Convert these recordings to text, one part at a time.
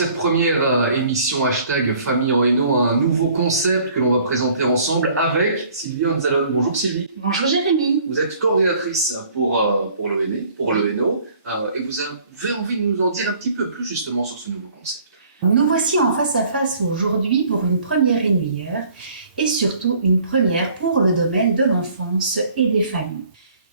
cette première émission hashtag Famille en Hainaut, un nouveau concept que l'on va présenter ensemble avec Sylvie Anzalone. Bonjour Sylvie. Bonjour Jérémy. Vous êtes coordinatrice pour le Hainaut, et vous avez envie de nous en dire un petit peu plus justement sur ce nouveau concept. Nous voici en face à face aujourd'hui pour une première réunière et surtout une première pour le domaine de l'enfance et des familles.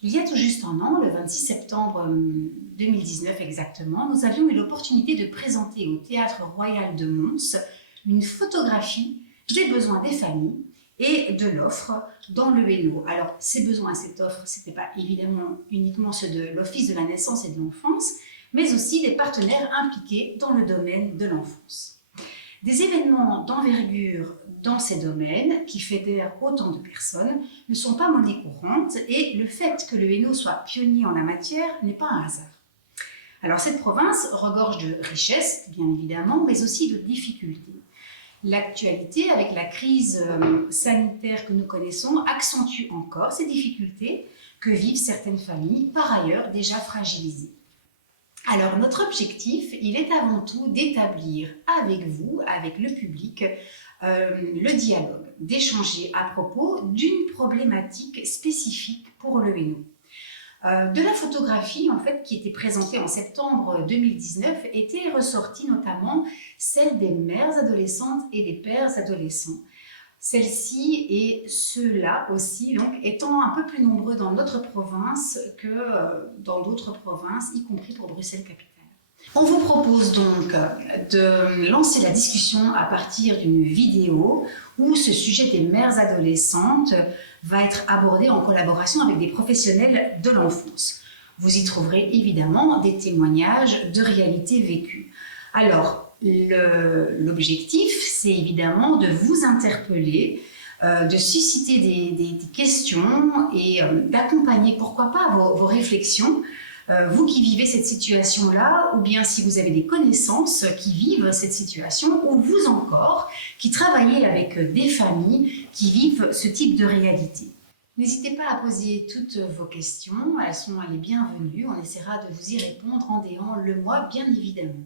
Il y a tout juste un an, le 26 septembre 2019 exactement, nous avions eu l'opportunité de présenter au Théâtre Royal de Mons une photographie des besoins des familles et de l'offre dans le Hainaut. Alors, ces besoins et cette offre, ce n'était pas évidemment uniquement ceux de l'Office de la naissance et de l'enfance, mais aussi des partenaires impliqués dans le domaine de l'enfance. Des événements d'envergure dans ces domaines, qui fédèrent autant de personnes, ne sont pas monnaie courante et le fait que le Hainaut soit pionnier en la matière n'est pas un hasard. Alors cette province regorge de richesses, bien évidemment, mais aussi de difficultés. L'actualité, avec la crise sanitaire que nous connaissons, accentue encore ces difficultés que vivent certaines familles, par ailleurs déjà fragilisées. Alors notre objectif, il est avant tout d'établir avec vous, avec le public, le dialogue, d'échanger à propos d'une problématique spécifique pour le Hainaut. De la photographie en fait, qui était présentée en septembre 2019 était ressortie notamment celle des mères adolescentes et des pères adolescents. Celles-ci et ceux-là aussi, donc, étant un peu plus nombreux dans notre province que dans d'autres provinces, y compris pour Bruxelles-Capitale. On vous propose donc de lancer la discussion à partir d'une vidéo où ce sujet des mères adolescentes va être abordé en collaboration avec des professionnels de l'enfance. Vous y trouverez évidemment des témoignages de réalités vécues. Alors, l'objectif, c'est évidemment de vous interpeller, de susciter des questions et d'accompagner, pourquoi pas, vos réflexions. Vous qui vivez cette situation-là, ou bien si vous avez des connaissances qui vivent cette situation, ou vous encore, qui travaillez avec des familles qui vivent ce type de réalité. N'hésitez pas à poser toutes vos questions, elles sont les bienvenues, on essaiera de vous y répondre en déant le mois, bien évidemment.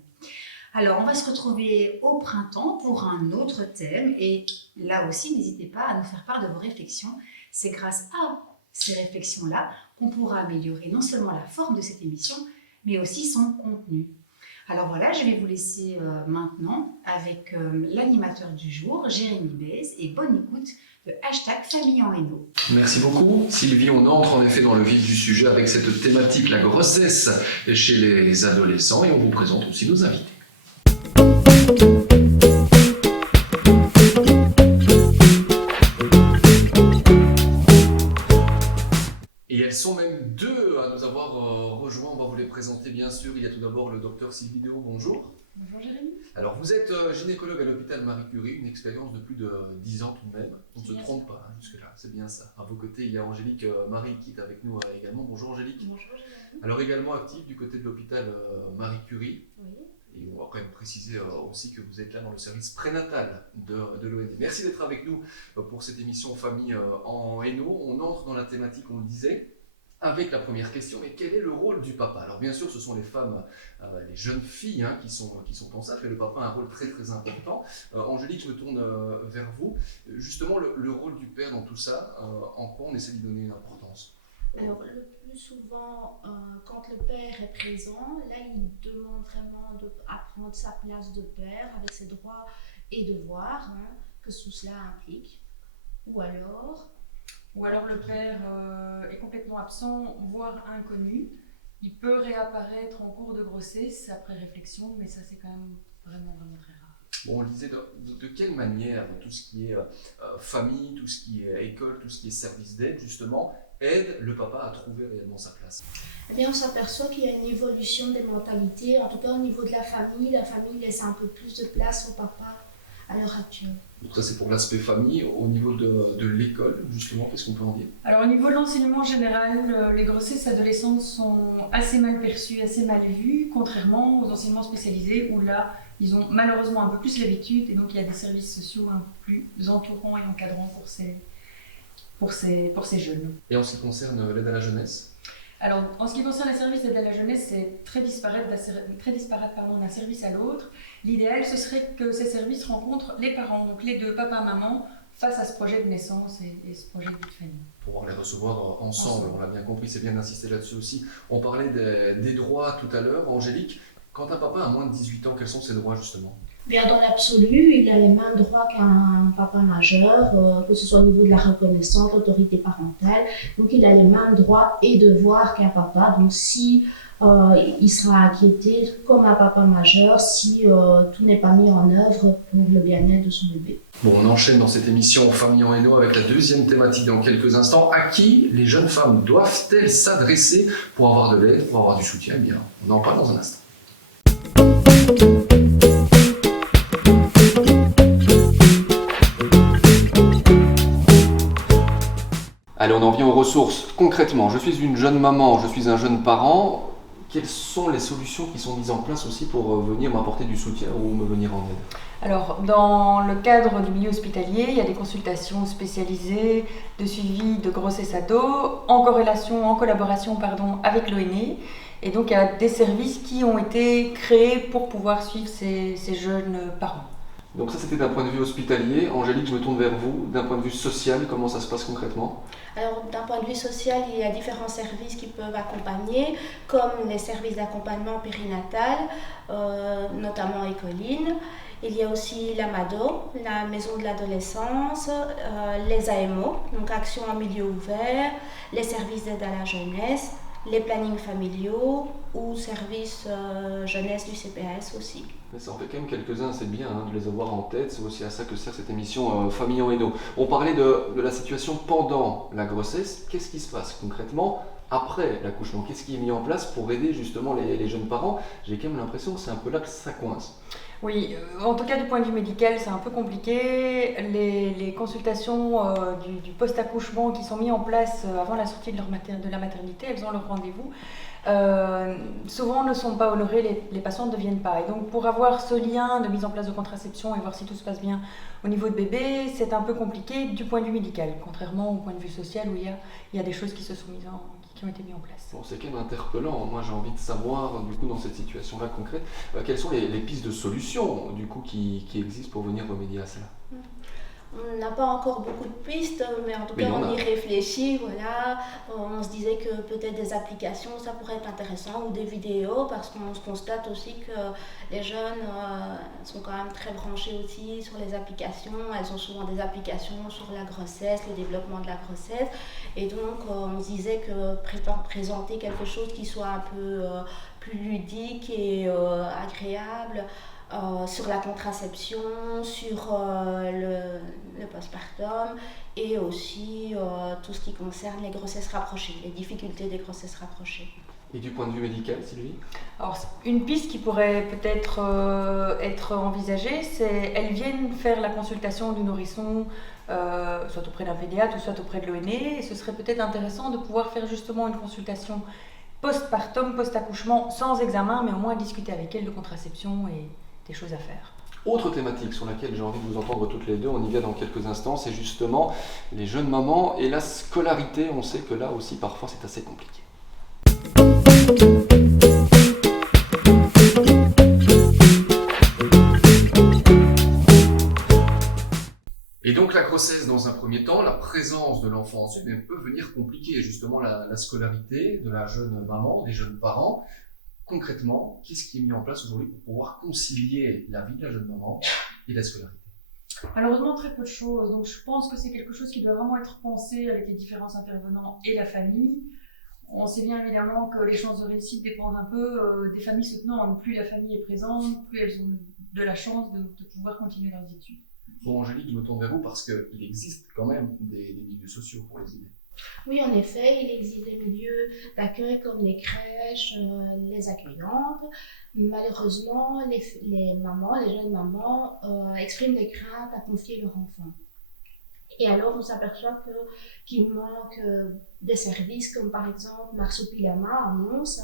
Alors, on va se retrouver au printemps pour un autre thème et là aussi, n'hésitez pas à nous faire part de vos réflexions. C'est grâce à ces réflexions-là qu'on pourra améliorer non seulement la forme de cette émission, mais aussi son contenu. Alors voilà, je vais vous laisser maintenant avec l'animateur du jour, Jérémy Bez, et bonne écoute de hashtag Famille en Hainaut. Merci beaucoup Sylvie, on entre en effet dans le vif du sujet avec cette thématique, la grossesse chez les adolescents, et on vous présente aussi nos invités. Et elles sont même deux à nous avoir rejoints, on va vous les présenter bien sûr. Il y a tout d'abord le docteur Sylvie Déo, bonjour. Bonjour Jérémy. Alors vous êtes gynécologue à l'hôpital Marie Curie, une expérience de plus de 10 ans tout de même. On ne se trompe pas hein, jusque-là, c'est bien ça. À vos côtés, il y a Angélique Marie qui est avec nous également. Bonjour Angélique. Bonjour Jérémy. Alors également active du côté de l'hôpital Marie Curie. Oui. Et on va quand même préciser aussi que vous êtes là dans le service prénatal de l'OND. Merci d'être avec nous pour cette émission Famille en Hainaut. On entre dans la thématique, on le disait, avec la première question, mais quel est le rôle du papa? Alors bien sûr, ce sont les femmes, les jeunes filles qui sont enceintes, mais le papa a un rôle très très important. Angélique, je me tourne vers vous. Justement, le rôle du père dans tout ça, en quoi on essaie d'y donner une importance? Alors, le plus souvent, quand le père est présent, là, il demande vraiment à prendre sa place de père avec ses droits et devoirs, que tout cela implique. Ou alors le père est complètement absent, voire inconnu. Il peut réapparaître en cours de grossesse après réflexion, mais ça c'est quand même vraiment très rare. Bon, on le disait, de quelle manière tout ce qui est famille, tout ce qui est école, tout ce qui est service d'aide, justement, aide le papa à trouver réellement sa place? Eh bien, on s'aperçoit qu'il y a une évolution des mentalités, en tout cas au niveau de la famille laisse un peu plus de place au papa à l'heure actuelle. Donc ça c'est pour l'aspect famille. Au niveau de l'école, justement, qu'est-ce qu'on peut en dire? Alors au niveau de l'enseignement général, les grossesses adolescentes sont assez mal perçues, assez mal vues, contrairement aux enseignements spécialisés où là, ils ont malheureusement un peu plus l'habitude et donc il y a des services sociaux un peu plus entourants et encadrants pour ces jeunes. Et en ce qui concerne l'aide à la jeunesse? Alors, en ce qui concerne les services d'aide à la jeunesse, c'est très disparate d'un service à l'autre. L'idéal, ce serait que ces services rencontrent les parents, donc les deux, papa, maman, face à ce projet de naissance et ce projet de vie de famille. Pouvoir les recevoir ensemble, on l'a bien compris, c'est bien d'insister là-dessus aussi. On parlait des droits tout à l'heure, Angélique. Quand un papa a moins de 18 ans, quels sont ses droits justement ? Bien, dans l'absolu, il a les mêmes droits qu'un papa majeur, que ce soit au niveau de la reconnaissance, l'autorité parentale. Donc, il a les mêmes droits et devoirs qu'un papa. Donc, si il sera inquiété comme un papa majeur si tout n'est pas mis en œuvre pour le bien-être de son bébé. Bon, on enchaîne dans cette émission Famille en Hainaut avec la deuxième thématique dans quelques instants. À qui les jeunes femmes doivent-elles s'adresser pour avoir de l'aide, pour avoir du soutien ? Eh bien, on en parle dans un instant. Allez, on en vient aux ressources. Concrètement, je suis une jeune maman, je suis un jeune parent. Quelles sont les solutions qui sont mises en place aussi pour venir m'apporter du soutien ou me venir en aide ? Alors, dans le cadre du milieu hospitalier, il y a des consultations spécialisées de suivi de grossesse ado en collaboration avec l'ONE. Et donc, il y a des services qui ont été créés pour pouvoir suivre ces jeunes parents. Donc ça, c'était d'un point de vue hospitalier. Angélique, je me tourne vers vous. D'un point de vue social, comment ça se passe concrètement ? Alors, d'un point de vue social, il y a différents services qui peuvent accompagner, comme les services d'accompagnement périnatal, notamment Écoline. Il y a aussi la MADO, la Maison de l'Adolescence, les AMO, donc Action en milieu ouvert, les services d'aide à la jeunesse, les plannings familiaux ou services jeunesse du CPAS aussi. Mais ça en fait quand même quelques-uns, c'est bien de les avoir en tête, c'est aussi à ça que sert cette émission Famille en Hainaut. On parlait de la situation pendant la grossesse, qu'est-ce qui se passe concrètement après l'accouchement ? Qu'est-ce qui est mis en place pour aider justement les jeunes parents ? J'ai quand même l'impression que c'est un peu là que ça coince. Oui, en tout cas du point de vue médical, c'est un peu compliqué. Les consultations du post-accouchement qui sont mises en place avant la sortie de la maternité, elles ont leur rendez-vous. Souvent ne sont pas honorées, les patients ne viennent pas. Et donc pour avoir ce lien de mise en place de contraception et voir si tout se passe bien au niveau de bébé, c'est un peu compliqué du point de vue médical, contrairement au point de vue social où il y a des choses qui ont été mises en place. Bon, c'est quand même interpellant. Moi, j'ai envie de savoir, du coup, dans cette situation-là concrète, quelles sont les pistes de solutions, du coup, qui existent pour venir remédier à cela ? On n'a pas encore beaucoup de pistes, mais en tout cas on y réfléchit, voilà. On se disait que peut-être des applications ça pourrait être intéressant ou des vidéos parce qu'on se constate aussi que les jeunes sont quand même très branchés aussi sur les applications. Elles ont souvent des applications sur la grossesse, le développement de la grossesse et donc on se disait que présenter quelque chose qui soit un peu plus ludique et agréable. Sur la contraception, sur le postpartum et aussi tout ce qui concerne les grossesses rapprochées, les difficultés des grossesses rapprochées. Et du point de vue médical, Sylvie ? Alors, une piste qui pourrait peut-être être envisagée, c'est qu'elles viennent faire la consultation du nourrisson, soit auprès d'un pédiatre ou soit auprès de l'ONE, et ce serait peut-être intéressant de pouvoir faire justement une consultation postpartum, post-accouchement, sans examen, mais au moins discuter avec elles de contraception et des choses à faire. Autre thématique sur laquelle j'ai envie de vous entendre toutes les deux, on y vient dans quelques instants, c'est justement les jeunes mamans et la scolarité. On sait que là aussi parfois c'est assez compliqué. Et donc la grossesse dans un premier temps, la présence de l'enfant ensuite peut venir compliquer justement la scolarité de la jeune maman, des jeunes parents. Concrètement, qu'est-ce qui est mis en place aujourd'hui pour pouvoir concilier la vie de la jeune maman et la scolarité ? Malheureusement, très peu de choses. Donc, je pense que c'est quelque chose qui doit vraiment être pensé avec les différents intervenants et la famille. On sait bien évidemment que les chances de réussite dépendent un peu des familles soutenantes. Plus la famille est présente, plus elles ont de la chance de pouvoir continuer leurs études. Bon, Angélique, je me tourne vers vous parce qu'il existe quand même des milieux sociaux pour les aider. Oui, en effet, il existe des milieux d'accueil comme les crèches, les accueillantes. Malheureusement, les mamans, les jeunes mamans expriment des craintes à confier leur enfant. Et alors, on s'aperçoit qu'il manque des services comme par exemple Marsupilama à Mons,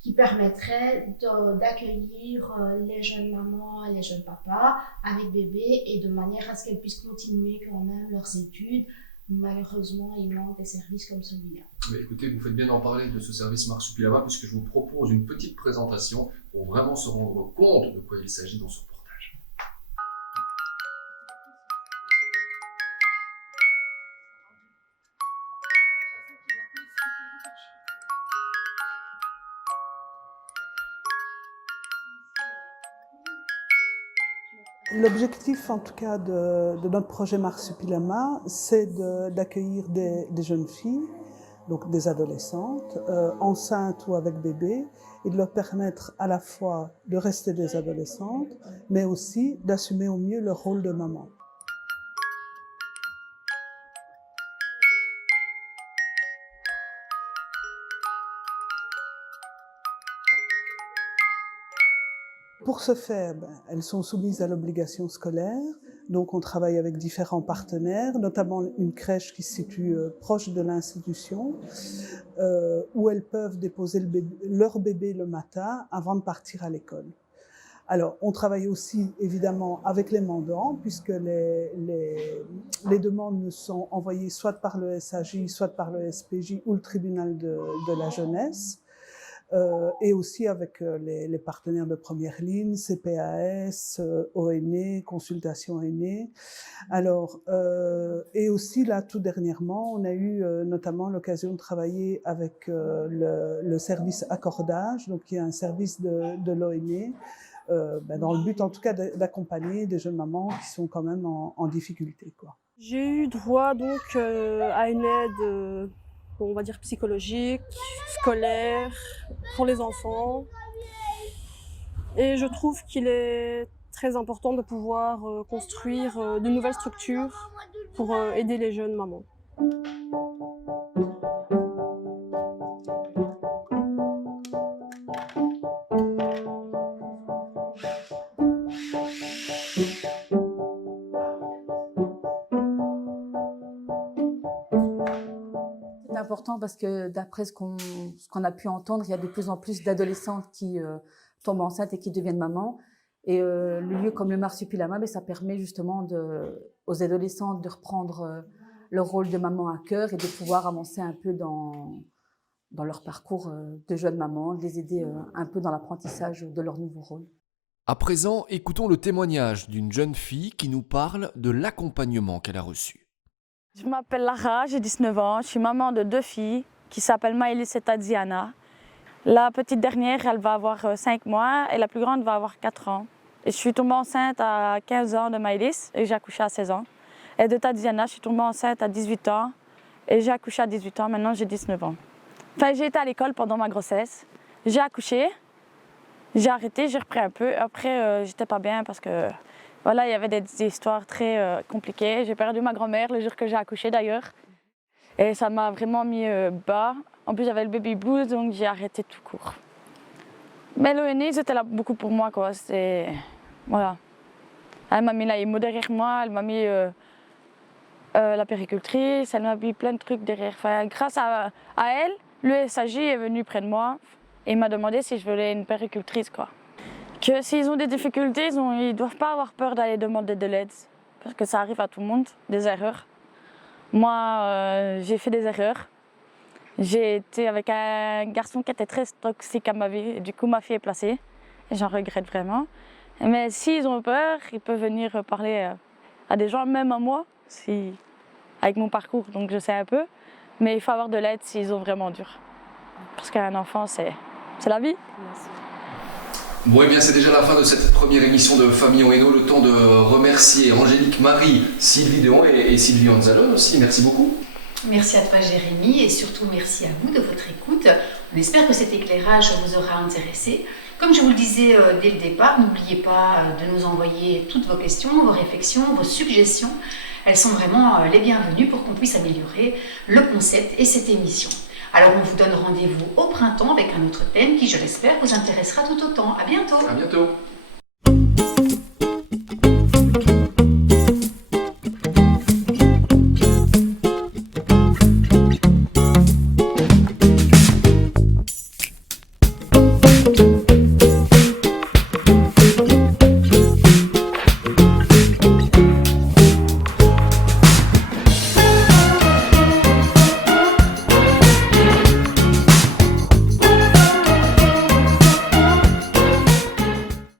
qui permettrait d'accueillir les jeunes mamans et les jeunes papas avec bébé et de manière à ce qu'elles puissent continuer quand même leurs études malheureusement, il manque des services comme celui-là. Mais écoutez, vous faites bien d'en parler de ce service Marsupilama, puisque je vous propose une petite présentation pour vraiment se rendre compte de quoi il s'agit dans ce reportage. L'objectif, en tout cas, de notre projet Marsupilama, c'est d'accueillir des jeunes filles, donc des adolescentes, enceintes ou avec bébé, et de leur permettre à la fois de rester des adolescentes, mais aussi d'assumer au mieux leur rôle de maman. Pour ce faire, elles sont soumises à l'obligation scolaire, donc on travaille avec différents partenaires, notamment une crèche qui se situe proche de l'institution, où elles peuvent déposer leur bébé le matin avant de partir à l'école. Alors, on travaille aussi évidemment avec les mandants, puisque les demandes nous sont envoyées soit par le SAJ, soit par le SPJ ou le tribunal de la jeunesse. Et aussi avec les partenaires de première ligne, CPAS, ONE, Consultation Aînée. Alors, et aussi là, tout dernièrement, on a eu notamment l'occasion de travailler avec le service accordage, donc qui est un service de l'ONE, dans le but en tout cas d'accompagner des jeunes mamans qui sont quand même en difficulté, quoi. J'ai eu droit donc à une aide, on va dire psychologique, scolaire, pour les enfants. Et je trouve qu'il est très important de pouvoir construire de nouvelles structures pour aider les jeunes mamans. C'est important parce que d'après ce qu'on a pu entendre, il y a de plus en plus d'adolescentes qui tombent enceintes et qui deviennent mamans. Et le lieu comme le Marsupilama, ça permet justement aux adolescentes de reprendre leur rôle de maman à cœur et de pouvoir avancer un peu dans leur parcours de jeune maman, de les aider un peu dans l'apprentissage de leur nouveau rôle. À présent, écoutons le témoignage d'une jeune fille qui nous parle de l'accompagnement qu'elle a reçu. Je m'appelle Lara, j'ai 19 ans, je suis maman de 2 filles qui s'appellent Maëlys et Tadiana. La petite dernière, elle va avoir 5 mois et la plus grande va avoir 4 ans. Et je suis tombée enceinte à 15 ans de Maëlys et j'ai accouché à 16 ans. Et de Tadiana, je suis tombée enceinte à 18 ans et j'ai accouché à 18 ans, maintenant j'ai 19 ans. Enfin, j'ai été à l'école pendant ma grossesse, j'ai accouché, j'ai arrêté, j'ai repris un peu. Après, j'étais pas bien parce que voilà, il y avait des histoires très compliquées. J'ai perdu ma grand-mère le jour que j'ai accouché d'ailleurs. Et ça m'a vraiment mis bas. En plus, j'avais le baby blues, donc j'ai arrêté tout court. Mais l'ONE, c'était là beaucoup pour moi, quoi. Voilà. Elle m'a mis la IMO derrière moi, elle m'a mis la péricultrice, elle m'a mis plein de trucs derrière. Enfin, grâce à elle, le SAJ est venu près de moi et m'a demandé si je voulais une péricultrice, quoi. Que s'ils ont des difficultés, ils ne doivent pas avoir peur d'aller demander de l'aide. Parce que ça arrive à tout le monde, des erreurs. Moi, j'ai fait des erreurs. J'ai été avec un garçon qui était très toxique à ma vie. Et du coup, ma fille est placée. Et j'en regrette vraiment. Mais s'ils ont peur, ils peuvent venir parler à des gens, même à moi, avec mon parcours. Donc je sais un peu. Mais il faut avoir de l'aide s'ils ont vraiment dur. Parce qu'un enfant, c'est la vie. Merci. Bon, et bien c'est déjà la fin de cette première émission de Famille en Hainaut. Le temps de remercier Angélique Marie, Sylvie Deon et Sylvie Anzalone aussi. Merci beaucoup. Merci à toi Jérémy et surtout merci à vous de votre écoute. On espère que cet éclairage vous aura intéressé. Comme je vous le disais dès le départ, n'oubliez pas de nous envoyer toutes vos questions, vos réflexions, vos suggestions. Elles sont vraiment les bienvenues pour qu'on puisse améliorer le concept et cette émission. Alors on vous donne rendez-vous au printemps avec un autre thème qui, je l'espère, vous intéressera tout autant. À bientôt. À bientôt.